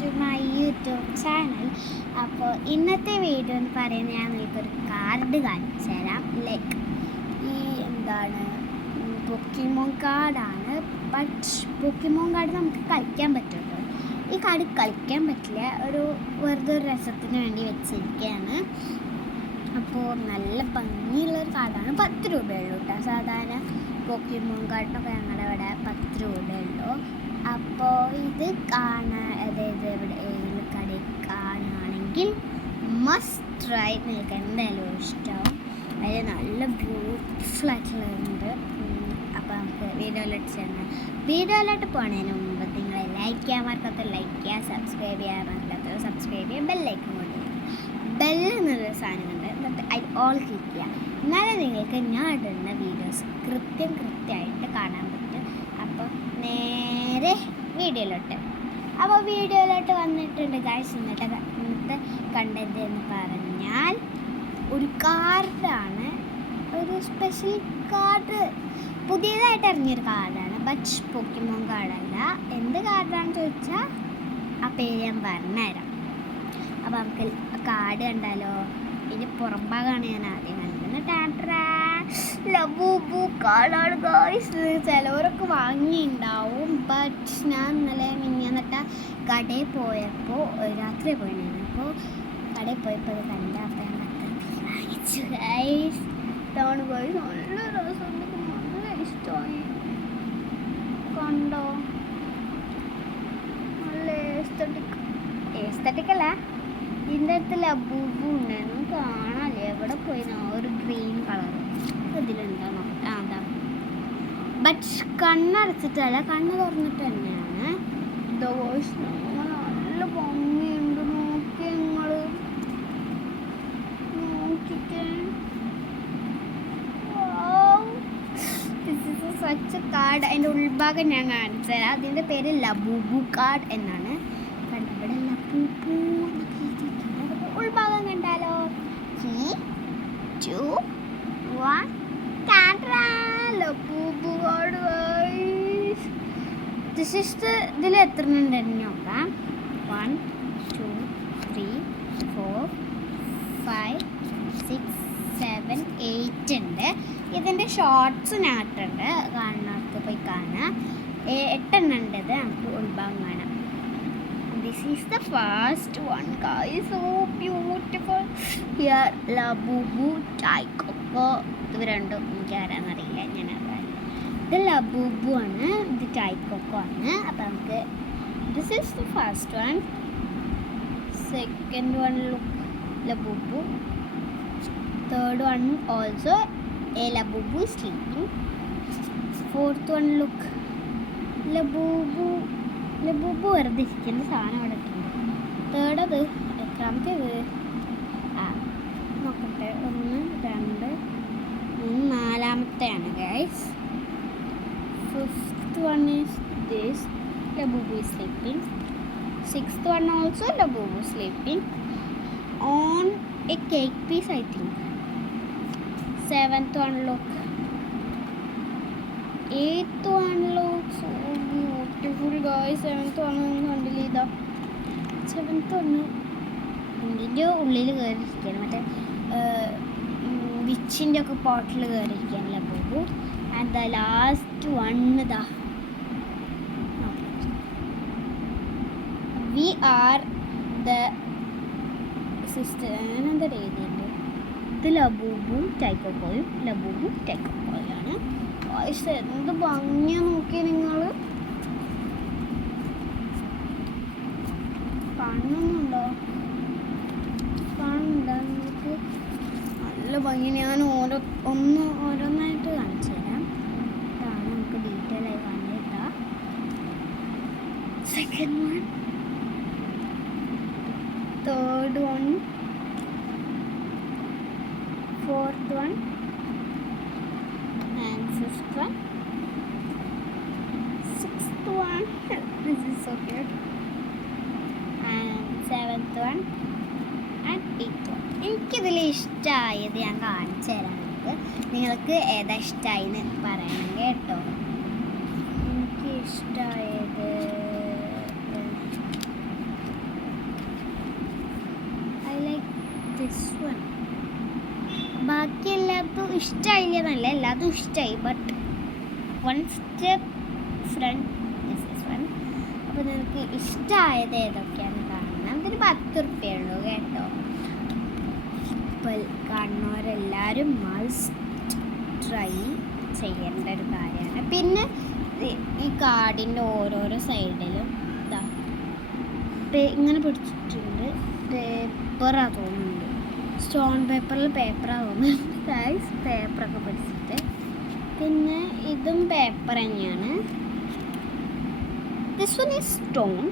To my YouTube channel. അപ്പോൾ ഇന്നത്തെ video എന്ന് പറയുന്നത് ഞാൻ നിങ്ങൾക്കൊരു കാർഡ് കാണിച്ചു തരാം. ലൈക്ക് ഈ പൊക്കിമോൻ കാർഡാണ്. ബട്ട് പൊക്കിമോൻ കാർഡ് നമുക്ക് കളിക്കാൻ പറ്റുമല്ലോ. ഈ കാർഡ് കളിക്കാൻ പറ്റില്ല, വെറുതെ ഒരു രസത്തിന് വേണ്ടി വെച്ചിരിക്കുകയാണ്. അപ്പോൾ നല്ല ഭംഗിയുള്ളൊരു കാർഡാണ്. 10 രൂപയുള്ളൂ കേട്ടോ. സാധാരണ പൊക്കിമോൻ കാർഡിനൊക്കെ ഞങ്ങളുടെ ഇവിടെ 10 രൂപയുള്ളൂ. അപ്പോൾ ഇത് അതായത് എവിടെയെങ്കിലും കടയിൽ കാണുകയാണെങ്കിൽ മസ്റ്റ് ട്രൈ. നിങ്ങൾക്ക് എന്തായാലും ഇഷ്ടമാവും. അതിൽ നല്ല ബ്യൂട്ടിഫുൾ ആയിട്ടുള്ളതുണ്ട്. അപ്പോൾ നമുക്ക് വീഡിയോയിലോട്ട് പോകുന്നതിന് മുമ്പ് നിങ്ങൾ ലൈക്ക് ചെയ്യാൻ മറക്കാത്ത ലൈക്ക് ചെയ്യുക, സബ്സ്ക്രൈബ് ചെയ്യാൻ മറക്കാത്ത സബ്സ്ക്രൈബ് ചെയ്യുക, ബെല്ലൈക്കൺ കൊണ്ടുവരിക. ബെല്ല് എന്നുള്ള സാധനമുണ്ട്, എന്നിട്ട് അതിൽ ഓൾ ക്ലിക്ക് ചെയ്യുക. എന്നാലേ നിങ്ങൾക്ക് ഞാൻ ഇടുന്ന വീഡിയോസ് കൃത്യമായിട്ട് കാണാൻ പറ്റും. അപ്പോൾ നേരെ വീഡിയോയിലോട്ട് വന്നിട്ടുണ്ട് ഗൈസ്. ഇന്നത്തെ കണ്ടന്റ് എന്ന് പറഞ്ഞാൽ ഒരു കാർഡാണ്, ഒരു സ്പെഷ്യൽ കാർഡ്, പുതിയതായിട്ട് ഇറങ്ങിയൊരു കാർഡാണ്. ബട്ട് പൊക്കിമോൻ കാർഡല്ല. എന്ത് കാർഡാണെന്ന് ചോദിച്ചാൽ ആ പേര് ഞാൻ പറഞ്ഞുതരാം. അപ്പോൾ നമുക്ക് കാർഡ് കണ്ടാലോ? ഇതിൻ്റെ പുറംഭാഗമാണ് ഞാൻ ആദ്യം കണ്ടത്. ലബൂബു കാർഡാണ് ഗൈസ്. ചിലവരൊക്കെ വാങ്ങിയിട്ടുണ്ടാവും. ബട്ട് ഞാൻ ഇന്നലെ മിനിഞ്ഞാന്നിട്ട കടയിൽ പോയപ്പോൾ രാത്രി പോയിരുന്നു. അപ്പോൾ കടയിൽ പോയപ്പോൾ അത് കണ്ട അപ്പം വാങ്ങിച്ചു ഗൈസ്. ഇതാണ് ഗൈസ്, നല്ല രസം, നല്ല ഇഷ്ടമായി. കണ്ടോ? നല്ല എസ്തറ്റിക് അല്ല. ഇതിൻ്റെ അടുത്ത് ലബൂബു ഉണ്ടായിരുന്നു, കാണാല്ലേ? എവിടെ പോയി? ഒരു ഗ്രീൻ കളർ ഇതിലുണ്ടോ? അതാ. ബട്ട് കണ്ണടച്ചിട്ടല്ല, കണ്ണ് തുറന്നിട്ട് തന്നെയാണ്. നല്ല ഭംഗിയുണ്ട്. നോക്കി നിങ്ങൾ നോക്കിക്കേ. Such card. അതിൻ്റെ ഉൾഭാഗം ഞാൻ കാണിച്ചു തരാം. അതിൻ്റെ പേര് ലബൂബു കാർഡ് എന്നാണ്. ഇവിടെ ലബൂബു ഉൾഭാഗം കണ്ടാലോ? 3, 2, 1 ലബൂബു കാർഡ് ഗൈസ്. ഇതിൽ എത്ര ഉണ്ടെന്ന് നോക്കാം. 1, 2, 3, 4, 5, 6, 7, 8 ഉണ്ട്. ഇതിൻ്റെ ഷോർട്സ് നാട്ടുണ്ട്, കാണുന്നവർക്ക് പോയി കാണാം. 8 ഉണ്ട്. ഇത് നമുക്ക് ഉൾഭാഗം കാണാം. This is the first one guys, so beautiful. Here Labubu, Taikoko. ഇത് രണ്ടും എനിക്ക് ആരാന്നറിയില്ല, ഞാൻ അറിയാം. ഇത് ലബൂബു ആണ്, ഇത് ടൈക്കോക്കോ ആണ്. അപ്പം നമുക്ക് this is the first one. Second one look Labubu. Third one also a Labubu sleeping. Fourth one look Labubu വെറുതെ ഇരിക്കുന്ന സാധനം അവിടെ ഇട്ടുണ്ട്. തേർഡ് അത് എത്രാമത്തേത്? നോക്കട്ടെ. 1, 2, 3, 4-മത്തെയാണ് guys. Fifth one is this Labubu is sleeping. Sixth one also Labubu sleeping on a cake piece I think. Seventh one look. Eighth one look so beautiful guys. Seventh one കണ്ടില്ല? ഇതാ seventh one ഇതിൻ്റെ ഉള്ളിൽ കയറിയിരിക്കുകയാണ്. മറ്റേ വിച്ചിൻ്റെ ഒക്കെ പോട്ടിൽ കയറിയിരിക്കുകയാണ് Labubu. And the last one ഇതാ. We are the sister. അങ്ങനെന്താ എഴുതിയിട്ടുണ്ട്. ഇത് ലബൂബും ടൈക്കോക്കോയും ടൈക്കോക്കോയാണ്. എന്ത് ഭംഗിയാ നോക്കി നിങ്ങൾ. കാണുന്നുണ്ടോ? നിങ്ങൾക്ക് നല്ല ഭംഗി. ഞാൻ ഓരോന്നായിട്ട് കാണിച്ചു തരാം. ഇതാണ് നമുക്ക് ഡീറ്റെയിൽ ആയി കണ്ടിട്ടാ. Second one, third one, fourth one and fifth one, sixth one. This is so cute. And seventh one and eighth one. എനിക്കിതിൽ ഇഷ്ടമായത് ഞാൻ കാണിച്ചു തരാം. നിങ്ങൾക്ക് ഏതാ ഇഷ്ടമായിന്ന് പറയണം കേട്ടോ. എനിക്ക് ഇഷ്ടമായത് ദിസ് വൺ. ബാക്കി എല്ലാത്തും ഇഷ്ടമായില്ല എന്നല്ല, എല്ലാതും ഇഷ്ടമായി. But one step front this one. അപ്പോൾ നിങ്ങൾക്ക് ഇഷ്ടമായത് ഏതൊക്കെയാണ് കാണുന്നത്. അതിന് 10 റുപ്യ ഉള്ളൂ കേട്ടോ. അപ്പോൾ കാണുന്നവരെല്ലാവരും മസ്റ്റ് ട്രൈ ചെയ്യേണ്ട ഒരു കാര്യമാണ്. പിന്നെ ഈ കാർഡിൻ്റെ ഓരോരോ സൈഡിലും ഇങ്ങനെ പിടിച്ചിട്ടുണ്ട്. പേപ്പറാണ് തോന്നുന്നുണ്ട്, സ്റ്റോൺ പേപ്പറിൽ പേപ്പറാണ് തോന്നുന്നുണ്ട് ഗൈസ്. പേപ്പറൊക്കെ പിടിച്ചിട്ട് പിന്നെ ഇതും പേപ്പർ തന്നെയാണ്. ദിസ് വൺ ഈസ് സ്റ്റോൺ,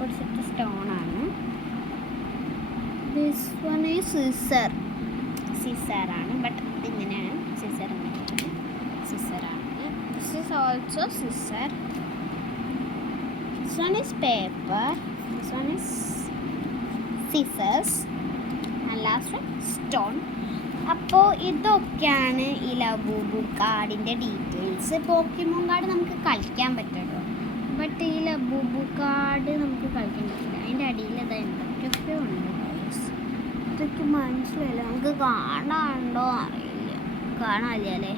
പിടിച്ചിട്ട് സ്റ്റോണാണ്. ദിസ് വൺ ഈസ് സിസറാണ്. ബട്ട് ഇങ്ങനെയാണ് സിസർ, സിസറാണ്. This is also scissor. This one is paper, this one is scissors, and last one stone. അപ്പോൾ ഇതൊക്കെയാണ് ഈ ലബൂബു കാർഡിൻ്റെ ഡീറ്റെയിൽസ്. പോക്കിമോൺ കാർഡ് നമുക്ക് കളിക്കാൻ പറ്റുമല്ലോ, ബട്ട് ഈ ലബൂബു കാർഡ് നമുക്ക് കളിക്കാൻ പറ്റില്ല. അതിൻ്റെ അടിയിൽ ഇത് എന്തൊക്കെയൊക്കെ ഉണ്ട്. ഇതൊക്കെ മനസ്സിലായില്ല, നമുക്ക് കാണാനുണ്ടോ അറിയില്ല. കാണാനില്ല അല്ലേ,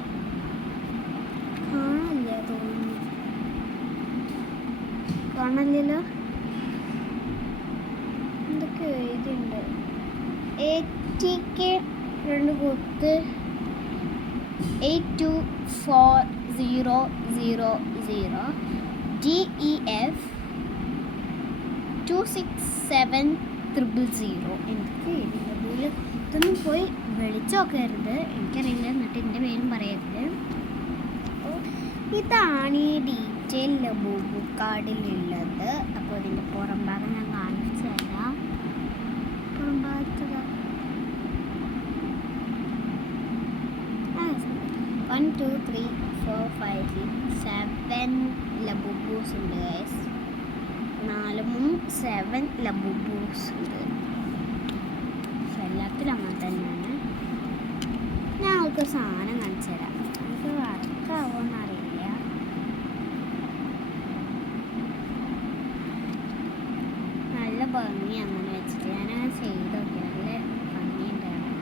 കാണാനില്ല തോന്നുന്നു, കാണാനില്ലല്ലോ. എന്തൊക്കെ എഴുതിയുണ്ട്. ATK 2 കുത്ത് 824000 DEF 267000. എനിക്ക് എഴുതില്ല. ഇതൊന്നും പോയി വിളിച്ചു നോക്കരുത്, എനിക്കറിയില്ല. എന്നിട്ട് എൻ്റെ പേരും പറയരുത്. ഇതാണ് ഈ ഡീറ്റെയിൽ ലബൂബു കാർഡിലുള്ളത്. അപ്പോൾ ഇതിൻ്റെ പുറം ഭാഗം ഞാൻ കാണിച്ചു തരാം. പുറം ഭാഗത്ത് 1 2 3 4 5 6 7 ലബൂബൂസ് ഉണ്ട് ഗൈസ്. 4 7 ലബൂബൂസ് ഉണ്ട്. എല്ലാത്തിലും അങ്ങനെ തന്നെയാണ്. ഞാൻ അവർക്ക് സാധനം കാണിച്ചു തരാം. നമുക്ക് വർക്കാവുമെന്ന് അറിയില്ല. നല്ല ഭംഗി അങ്ങനെ വെച്ചിട്ട് ഞാനങ്ങനെ ചെയ്ത് നോക്കി. നല്ല ഭംഗിയുണ്ടായിരുന്നു.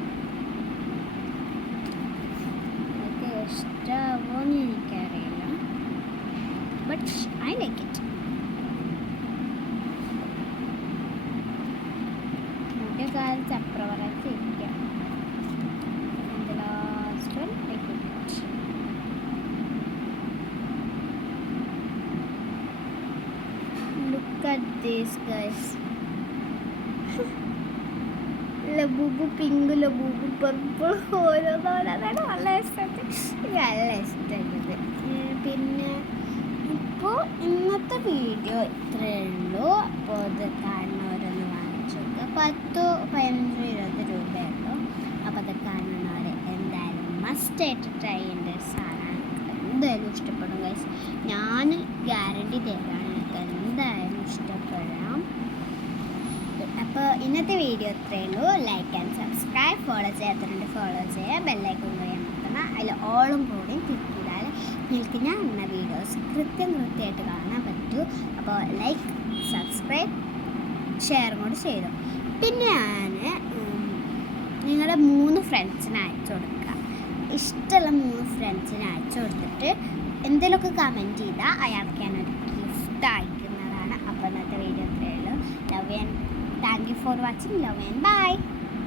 എനിക്ക് ഇഷ്ടമാവുമെന്ന് എനിക്കറിയില്ല, ബട്ട് ഐ ലൈക്ക് ഇറ്റ്. നമുക്ക് കാലം ചപ്രവറച്ച് ഇരിക്കാം. Last one like it. Look at this guys. Labubu pink, Labubu purple, ഓരോന്നോരോന്നാണ് നല്ല ഇഷ്ടമായത്. പിന്നെ ഇപ്പോൾ ഇന്നത്തെ വീഡിയോ ഇത്രയേ ഉള്ളൂ. അപ്പോൾ ഇത് കാണുന്നവരൊന്ന് വാങ്ങിച്ചു നോക്കുക. 10 15 20 രൂപയുള്ളൂ. അപ്പോൾ അത് കാണുന്നവർ എന്തായാലും മസ്റ്റായിട്ട് ട്രൈ ചെയ്യേണ്ട ഒരു സാധനമാണ്. എന്തായാലും ഇഷ്ടപ്പെടും ഗൈസ്, ഞാൻ ഗ്യാരണ്ടി തരാണ്. എനിക്ക് എന്തായാലും ഇഷ്ടപ്പെടാം. അപ്പോൾ ഇന്നത്തെ വീഡിയോ ഇത്രയേ ഉള്ളൂ. ലൈക്ക് ആൻഡ് സബ്സ്ക്രൈബ്, ഫോളോ ചെയ്യാത്തവരുണ്ട് ഫോളോ ചെയ്യുക, ബെല്ലൈക്കൺ കൂടി അമർത്തണം. അതിൽ ഓളും കൂടി തിരിച്ചാൽ നിങ്ങൾക്ക് ഞാൻ എന്ന വീഡിയോസ് കൃത്യമായിട്ട് കാണാൻ പറ്റൂ. അപ്പോൾ ലൈക്ക്, സബ്സ്ക്രൈബ്, ഷെയറും കൂടി ചെയ്തു. പിന്നെ ഞാൻ നിങ്ങളുടെ 3 ഫ്രണ്ട്സിന് അയച്ചു കൊടുക്കുക. ഇഷ്ടമുള്ള 3 ഫ്രണ്ട്സിന് അയച്ചു കൊടുത്തിട്ട് എന്തെങ്കിലുമൊക്കെ കമൻറ്റ് ചെയ്താൽ അയാൾക്ക് ഞാനൊരു ഗിഫ്റ്റ് അയക്കുന്നതാണ്. അപ്പോൾ ഇന്നത്തെ വീഡിയോ ഇത്രയേ ഉള്ളൂ. Love and thank you for watching. Love and by.